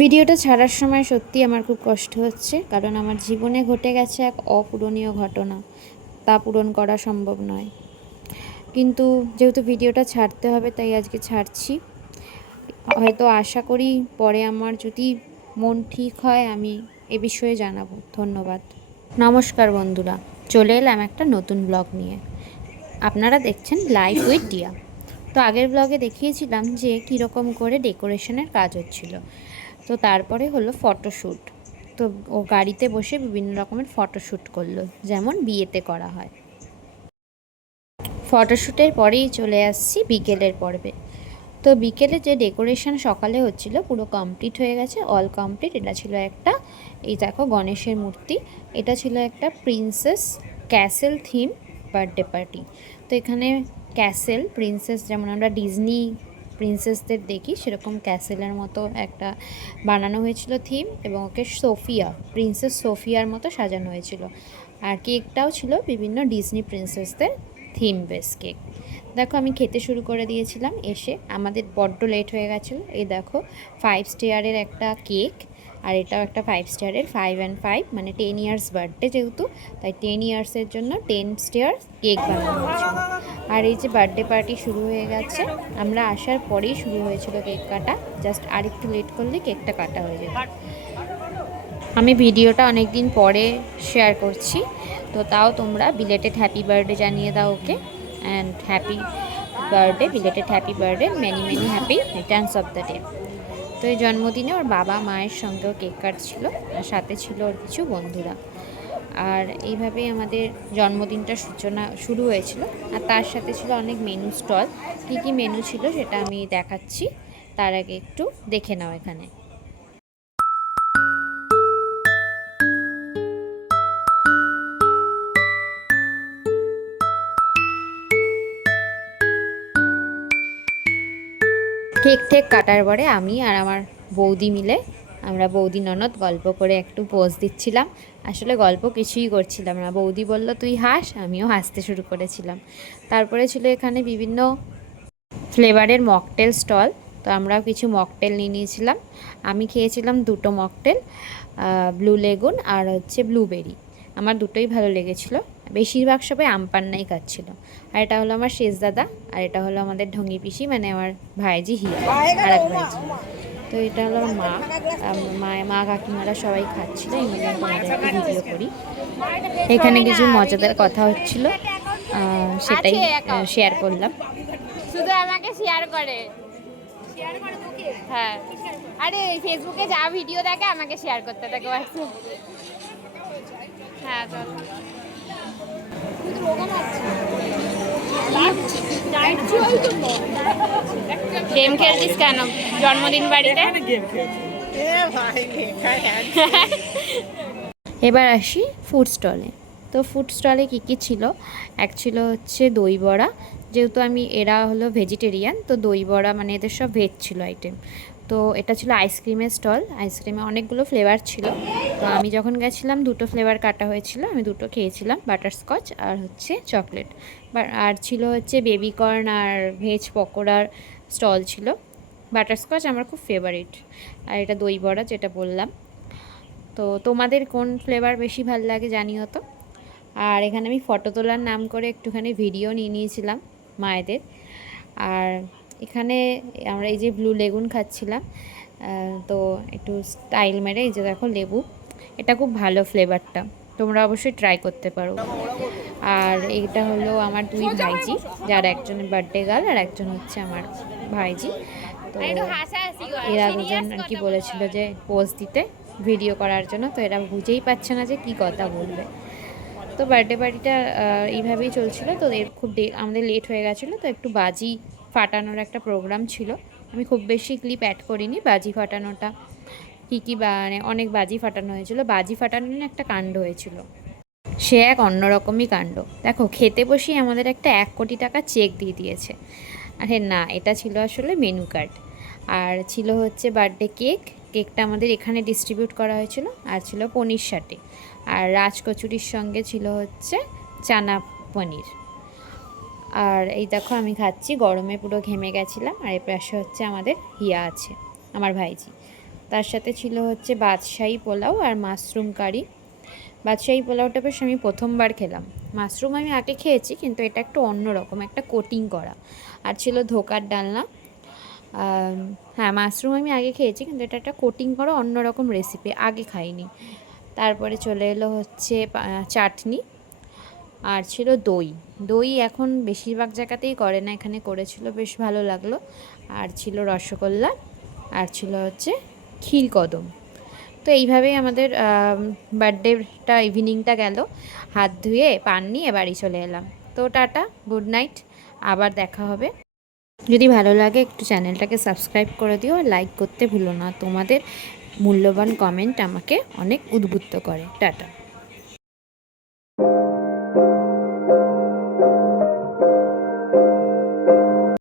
ভিডিওটা ছাড়ার সময় সত্যি আমার খুব কষ্ট হচ্ছে, কারণ আমার জীবনে ঘটে গেছে এক অপূরণীয় ঘটনা। তা পূরণ করা সম্ভব নয়, কিন্তু যেহেতু ভিডিওটা ছাড়তে হবে তাই আজকে ছাড়ছি। হয়তো আশা করি পরে আমার যদি মন ঠিক হয় আমি এ বিষয়ে জানাবো। ধন্যবাদ। নমস্কার বন্ধুরা, চলে এলাম একটা নতুন ব্লগ নিয়ে। আপনারা দেখছেন লাইফ উইথ ডিয়া। তো আগের ব্লগে দেখিয়েছিলাম যে কীরকম করে ডেকোরেশনের কাজ হচ্ছিল। তো তারপরে হলো ফটোশ্যুট। তো ও গাড়িতে বসে বিভিন্ন রকমের ফটোশ্যুট করলো, যেমন বিয়েতে করা হয়। ফটোশ্যুটের পরেই চলে আসছি বিকেলের পর্বে। তো বিকেলে যে ডেকোরেশন সকালে হচ্ছিল পুরো কমপ্লিট হয়ে গেছে, অল কমপ্লিট। এটা ছিল একটা, এই দেখো গণেশের মূর্তি। এটা ছিল একটা princess castle theme birthday party. তো এখানে ক্যাসেল প্রিন্সেস, যেমন আমরা ডিজনি প্রিন্সেসদের দেখি সেরকম ক্যাসেলের মতো একটা বানানো হয়েছিল থিম, এবং ওকে সোফিয়া, প্রিন্সেস সোফিয়ার মতো সাজানো হয়েছিল। আর কেকটাও ছিল বিভিন্ন ডিজনি প্রিন্সেসদের থিম বেস কেক। দেখো আমি খেতে শুরু করে দিয়েছিলাম, এসে আমাদের বড্ড লেট হয়ে গেছিলো। এই দেখো 5 স্টারের একটা কেক, আর এটাও একটা 5 স্টারের, 5 and 5 মানে 10 ইয়ার্স বার্থডে যেহেতু, তাই 10 ইয়ার্সের জন্য 10 স্টার কেক বানানো হয়েছিল। আর এই যে বার্থডে পার্টি শুরু হয়ে গেছে, আমরা আসার পরেই শুরু হয়েছিল কেক কাটা। জাস্ট আরেকটু লেট করলে কেকটা কাটা হয়ে যেত। আমি ভিডিওটা অনেক দিন পরে শেয়ার করছি, তো তাও তোমরা বিলেটেড হ্যাপি বার্থডে জানিয়ে দাও okay. And happy birthday, belated happy birthday, many many happy returns of the day. তো এই জন্মদিনে ওর বাবা মায়ের সঙ্গেও কেক কাটছিল, আর সাথে ছিল ওর কিছু বন্ধুরা। আর এইভাবেই আমাদের জন্মদিনটা সূচনা শুরু হয়েছিল। আর তার সাথে ছিল অনেক মেনু স্টল। কী কী মেনু ছিল সেটা আমি দেখাচ্ছি, তার আগে একটু দেখে নাও এখানে। কেক টেক কাটার পরে আমি আর আমার বৌদি মিলে, আমরা বৌদি ননদ গল্প করে একটু পোজ দিচ্ছিলাম। আসলে গল্প কিছুই করছিলাম না, বৌদি বলল তুই হাস, আমিও হাসতে শুরু করেছিলাম। তারপরে ছিল এখানে বিভিন্ন ফ্লেভারের মকটেল স্টল। তো আমরাও কিছু মকটেল নিয়ে নিয়েছিলাম। আমি খেয়েছিলাম দুটো মকটেল, ব্লু লেগুন আর হচ্ছে ব্লুবেরি। আমার দুটোই ভালো লেগেছিলো। বেশিরভাগ সবাই আমপান্নাই খাচ্ছিল। আর এটা হলো আমার শেষ দাদা, আর এটা হলো আমাদের ঢঙ্গি পিসি, মানে আমার ভাইজি হিয়া, আর এক ভাইজি। তো এটা হলো মা কাকিমারা সবাই খাচ্ছিলো। এই মধ্যে তোমাদেরকে ভিডিও করি। এখানে কিছু মজাদার কথা হচ্ছিল, সেটাই শেয়ার করলাম। শুধু আমাকে শেয়ার করে, হ্যাঁ। আরে ফেসবুকে যা ভিডিও দেখে আমাকে শেয়ার করতে থাকে হোয়াটসঅ্যাপ। হ্যাঁ চল। গেম খেলছিস কেন জন্মদিন বাড়িতে? এবার আসি ফুড স্টলে। তো ফুড স্টলে কী কী ছিল? এক ছিল হচ্ছে দই বড়া, যেহেতু এরা হলো ভেজিটেরিয়ান, তো দই বড়া মানে এদের সব ভেজ ছিল আইটেম। তো এটা ছিল আইসক্রিমের স্টল, আইসক্রিমে অনেকগুলো ফ্লেভার ছিল। তো আমি যখন গেছিলাম দুটো ফ্লেভার কাটা হয়েছিল, আমি দুটো খেয়েছিলাম, বাটারস্কচ আর হচ্ছে চকলেট। আর ছিল হচ্ছে বেবিকর্ন আর ভেজ পকোড়ার স্টল ছিল। বাটারস্কচ আমার খুব ফেভারিট। আর এটা দই বড়া যেটা বললাম। তো তোমাদের কোন ফ্লেভার বেশি ভালো লাগে জানিও তো। আর এখানে আমি ফটো তোলার নাম করে একটুখানি ভিডিও নিয়ে নিয়েছিলাম মায়েদের। আর এখানে আমরা এই যে ব্লু লেগুন খাচ্ছিলাম, তো একটু স্টাইল মেরে, এই যে দেখো লেবু, এটা খুব ভালো ফ্লেভারটা, তোমরা অবশ্যই ট্রাই করতে পারো। আর এইটা হলো আমার দুই ভাইজি, যার একজনের বার্থডে গার্ল আর একজন হচ্ছে আমার ভাইজি। তো এরা দুজন আর কি বলেছিল যে পোজ দিতে, ভিডিও করার জন্য। তো এরা বুঝেই পাচ্ছে না যে কি কথা বলবে। তো বার্থডে পার্টিটা এইভাবেই চলছিল। তো আমাদের লেট হয়ে গেছিলো, তো একটু বাজি ফাটানোর একটা প্রোগ্রাম ছিল। আমি খুব বেশি ক্লিপ অ্যাড করিনি। বাজি ফাটানোটা কী কী মানে অনেক বাজি ফাটানো হয়েছিল। বাজি ফাটানো নিয়ে একটা কাণ্ড হয়েছিল, সে এক অন্যরকমই কাণ্ড। দেখো খেতে বসেই আমাদের একটা 1 কোটি টাকা চেক দিয়ে দিয়েছে। আরে না, এটা ছিল আসলে মেনু কার্ড। আর ছিল হচ্ছে বার্থডে কেকটা আমাদের এখানে ডিস্ট্রিবিউট করা হয়েছিল। আর ছিল পনির সাটে, আর রাজকচুরির সঙ্গে ছিল হচ্ছে চানা পনির। আর এই দেখো আমি খাচ্ছি, গরমে পুরো ঘেমে গেছিলাম। আর এর পাশে হচ্ছে আমাদের হিয়া আছে, আমার ভাইজি। তার সাথে ছিল হচ্ছে বাদশাহী পোলাও আর মাশরুম কারি। বাদশাহী পোলাওটা বেশ আমি প্রথমবার খেলাম। মাশরুম আমি আগে খেয়েছি, কিন্তু এটা একটু অন্যরকম, একটা কোটিং করা। আর ছিল ধোকার ডালনা। হ্যাঁ, মাশরুম আমি আগে খেয়েছি, কিন্তু এটা একটা কোটিং করা অন্যরকম রেসিপি, আগে খাইনি। তারপরে চলে এলো হচ্ছে চাটনি, আর ছিল দই। দই এখন বেশিরভাগ জায়গাতেই করে না, এখানে করেছিল, বেশ ভালো লাগলো। আর ছিল রসগোল্লা, আর ছিল হচ্ছে ক্ষীরকদম। তো এইভাবেই আমাদের বার্থডেটা ইভিনিংটা গেল। হাত ধুয়ে পান নিয়ে বাড়ি চলে এলাম। তো টাটা, গুড নাইট, আবার দেখা হবে। যদি ভালো লাগে একটু চ্যানেলটাকে সাবস্ক্রাইব করে দিও, আর লাইক করতে ভুলো না। তোমাদের মূল্যবান কমেন্ট আমাকে অনেক উদ্বুদ্ধ করে। টাটা।